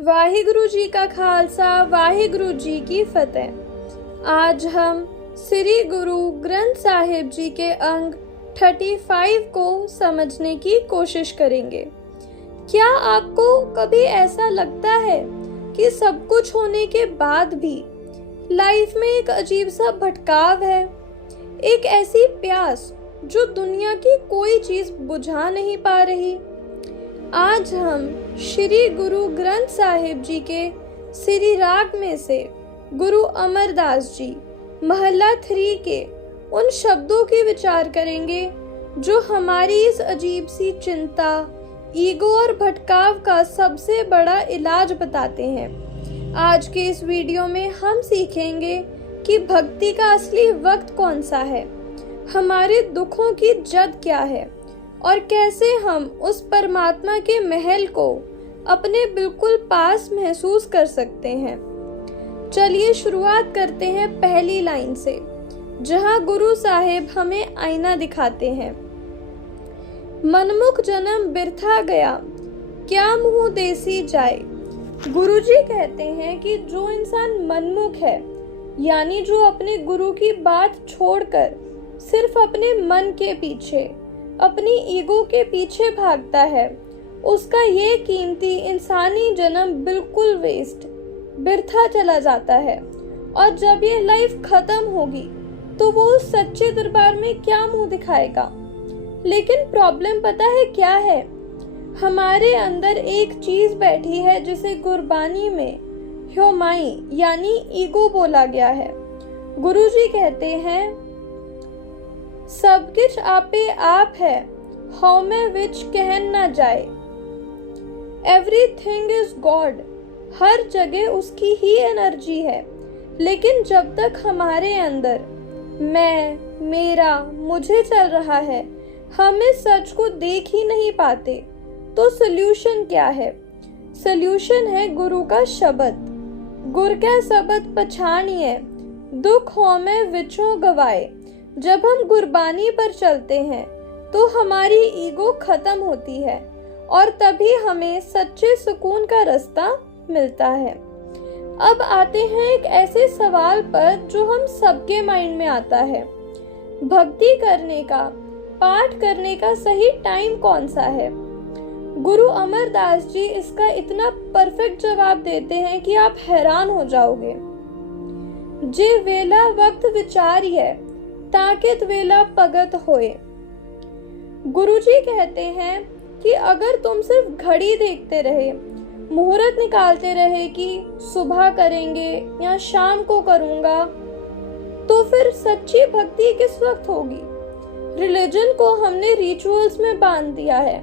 वाहिगुरु जी का खालसा, वाहिगुरु जी की फतेह। आज हम श्री गुरु ग्रंथ साहिब जी के अंग 35 को समझने की कोशिश करेंगे। क्या आपको कभी ऐसा लगता है कि सब कुछ होने के बाद भी लाइफ में एक अजीब सा भटकाव है, एक ऐसी प्यास जो दुनिया की कोई चीज बुझा नहीं पा रही? आज हम श्री गुरु ग्रंथ साहिब जी के श्री राग में से गुरु अमरदास जी महला 3 के उन शब्दों की विचार करेंगे जो हमारी इस अजीब सी चिंता, ईगो और भटकाव का सबसे बड़ा इलाज बताते हैं। आज के इस वीडियो में हम सीखेंगे कि भक्ति का असली वक्त कौन सा है, हमारे दुखों की जद क्या है और कैसे हम उस परमात्मा के महल को अपने बिल्कुल पास महसूस कर सकते हैं। चलिए शुरुआत करते हैं पहली लाइन से, जहां गुरु साहिब हमें आईना दिखाते हैं। मनमुख जन्म बिरथा गया, क्या मुंह देसी जाए। गुरुजी कहते हैं कि जो इंसान मनमुख है, यानी जो अपने गुरु की बात छोड़कर सिर्फ अपने मन के पीछे, अपनी ईगो के पीछे भागता है, उसका ये कीमती इंसानी जन्म बिल्कुल वेस्ट, बिरथा चला जाता है। और जब ये लाइफ खत्म होगी तो वो उस सच्चे दरबार में क्या मुंह दिखाएगा। लेकिन प्रॉब्लम पता है क्या है? हमारे अंदर एक चीज बैठी है जिसे गुरबानी में ह्योमाई यानी ईगो बोला गया है। गुरुजी कहते हैं, सब कुछ आपे आप है, हौ में विच कहन ना जाए। एवरीथिंग इज गॉड, हर जगह उसकी ही एनर्जी है। लेकिन जब तक हमारे अंदर मैं, मेरा, मुझे चल रहा है, हम इस सच को देख ही नहीं पाते, तो सोल्यूशन क्या है? सोल्यूशन है गुरु का शब्द। गुर का शब्द पछाणिए, दुख हो में विचों गवाए। जब हम गुरबानी पर चलते हैं तो हमारी ईगो खत्म होती है और तभी हमें सच्चे सुकून का रास्ता मिलता है। अब आते हैं एक ऐसे सवाल पर जो हम सबके माइंड में आता है, भक्ति करने का, पाठ करने का सही टाइम कौन सा है? गुरु अमरदास जी इसका इतना परफेक्ट जवाब देते हैं कि आप हैरान हो जाओगे। जे वेला वक्त विचारिए, ताकित वेला पगत होए। गुरुजी कहते हैं कि अगर तुम सिर्फ घड़ी देखते रहे, मुहूर्त निकालते रहे कि सुबह करेंगे या शाम को करूंगा, तो फिर सच्ची भक्ति किस वक्त होगी? रिलीजन को हमने रिचुअल्स में बांध दिया है,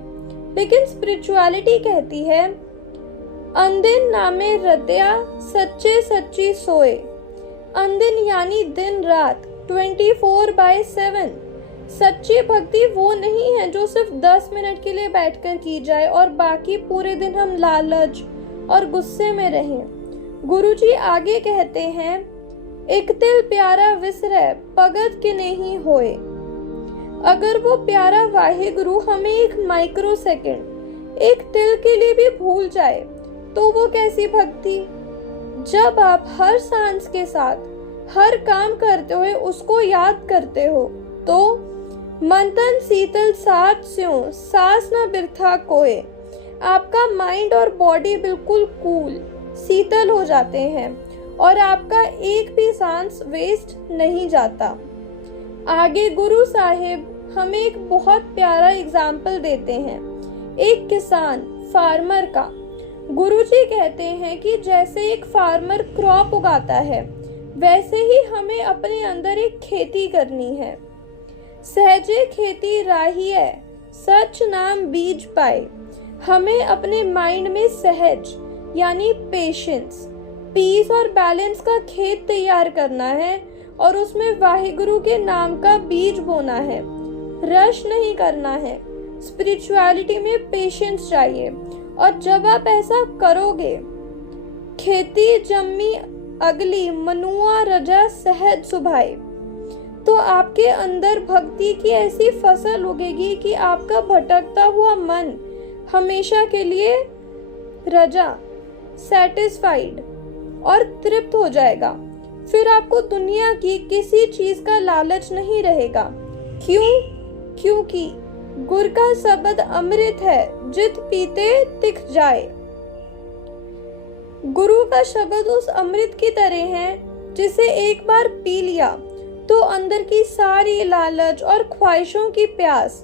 लेकिन स्पिरिचुअलिटी कहती है, अंदिन नामे रत्या सच्चे सच्ची सोए। अंदिन यानी दिन रात 24/7। सच्ची भक्ति वो नहीं है जो सिर्फ 10 मिनट के लिए बैठकर की जाए और बाकी पूरे दिन हम लालच और गुस्से में रहें। गुरुजी आगे कहते हैं, एक तिल प्यारा विसरे पगत के नहीं होए। अगर वो प्यारा वाहिगुरु हमें एक माइक्रो सेकेंड, एक तिल के लिए भी भूल जाए तो वो कैसी भक्ति? जब आप हर सांस के साथ हर काम करते हुए उसको याद करते हो तो मन तन शीतल साथ स्यों, सांस न बिरथा कोए। आपका माइंड और बॉडी बिल्कुल कूल, शीतल हो जाते हैं और आपका एक भी सांस वेस्ट नहीं जाता। आगे गुरु साहिब हमें एक बहुत प्यारा एग्जाम्पल देते हैं, एक किसान, फार्मर का। गुरुजी कहते हैं कि जैसे एक फार्मर क्रॉप उगाता है, वैसे ही हमें अपने अंदर एक खेती करनी है। सहजे खेती राही है, सच नाम बीज पाए। हमें अपने माइंड में सहज यानी पेशेंस, पीस और बैलेंस का खेत तैयार करना है और उसमें वाहिगुरु के नाम का बीज बोना है। रश नहीं करना है। स्पिरिचुअलिटी में पेशेंस चाहिए और जब आप ऐसा करोगे, खेती जम्मी अगली मनुआ रजा सहज सुभाए, तो आपके अंदर भक्ति की ऐसी फसल उगेगी कि आपका भटकता हुआ मन हमेशा के लिए रजा सेटिस्फाइड और तृप्त हो जाएगा। फिर आपको दुनिया की किसी चीज का लालच नहीं रहेगा। क्यों? क्योंकि गुर का शब्द अमृत है, जित पीते तिख जाए। गुरु का शब्द उस अमृत की तरह है जिसे एक बार पी लिया तो अंदर की सारी लालच और ख्वाहिशों की प्यास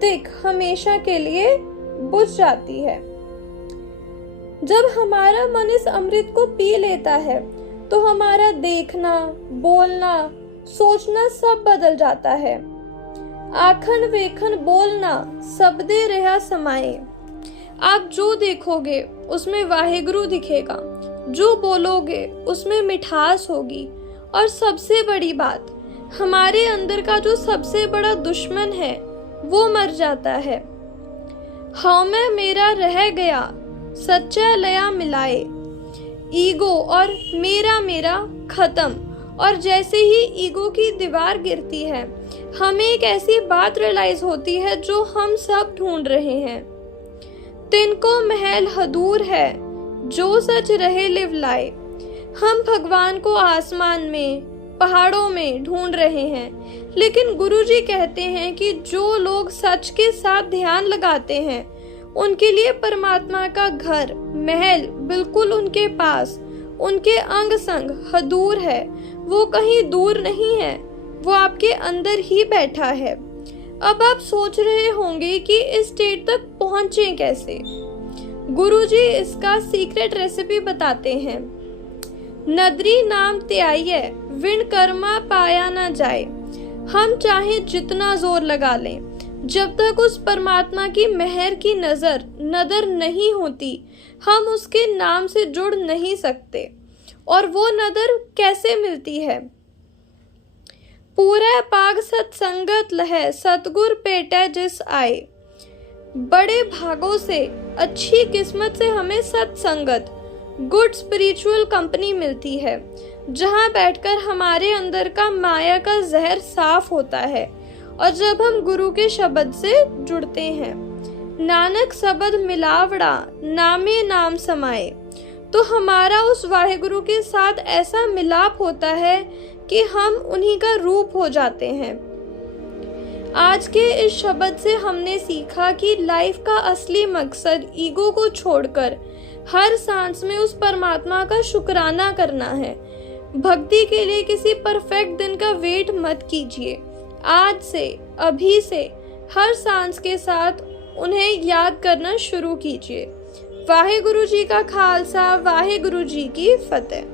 तिख हमेशा के लिए बुझ जाती है। जब हमारा मन इस अमृत को पी लेता है तो हमारा देखना, बोलना, सोचना सब बदल जाता है। आखन वेखन बोलना सबदे रहा समाए। आप जो देखोगे उसमें वाहेगुरु दिखेगा, जो बोलोगे उसमें मिठास होगी। और सबसे बड़ी बात, हमारे अंदर का जो सबसे बड़ा दुश्मन है वो मर जाता है। हाँ मैं मेरा रह गया, सच्चा लया मिलाए। ईगो और मेरा मेरा खत्म। और जैसे ही ईगो की दीवार गिरती है, हमें एक ऐसी बात रियलाइज होती है जो हम सब ढूंढ रहे हैं। तिनको महल हदूर है, जो सच रहे लिव लाए। हम भगवान को आसमान में, पहाड़ों में ढूंढ रहे हैं, लेकिन गुरुजी कहते हैं कि जो लोग सच के साथ ध्यान लगाते हैं उनके लिए परमात्मा का घर, महल बिल्कुल उनके पास, उनके अंग संग हदूर है। वो कहीं दूर नहीं है, वो आपके अंदर ही बैठा है। अब आप सोच रहे होंगे कि इस स्टेट तक पहुंचे कैसे। गुरुजी इसका सीक्रेट रेसिपी बताते हैं। नदरी नाम त्याइए, विण कर्मा पाया ना जाए। हम चाहे जितना जोर लगा लें, जब तक उस परमात्मा की मेहर की नदर नहीं होती, हम उसके नाम से जुड़ नहीं सकते। और वो नदर कैसे मिलती है? पूरा पाग सत्संगत लहे, सतगुर पेटे जिस आए। बड़े भागों से, अच्छी किस्मत से हमें सत्संगत, गुड स्पिरिचुअल कंपनी मिलती है, जहां बैठकर हमारे अंदर का माया का जहर साफ होता है। और जब हम गुरु के शब्द से जुड़ते हैं, नानक शब्द मिलावड़ा, नामे नाम समाए, तो हमारा उस वाहेगुरु के साथ ऐसा मिलाप होता है कि हम उन्हीं का रूप हो जाते हैं। आज के इस शब्द से हमने सीखा कि लाइफ का असली मकसद ईगो को छोड़कर हर सांस में उस परमात्मा का शुक्राना करना है। भक्ति के लिए किसी परफेक्ट दिन का वेट मत कीजिए। आज से, अभी से, हर सांस के साथ उन्हें याद करना शुरू कीजिए। वाहेगुरु जी का खालसा, वाहेगुरु जी की फतेह।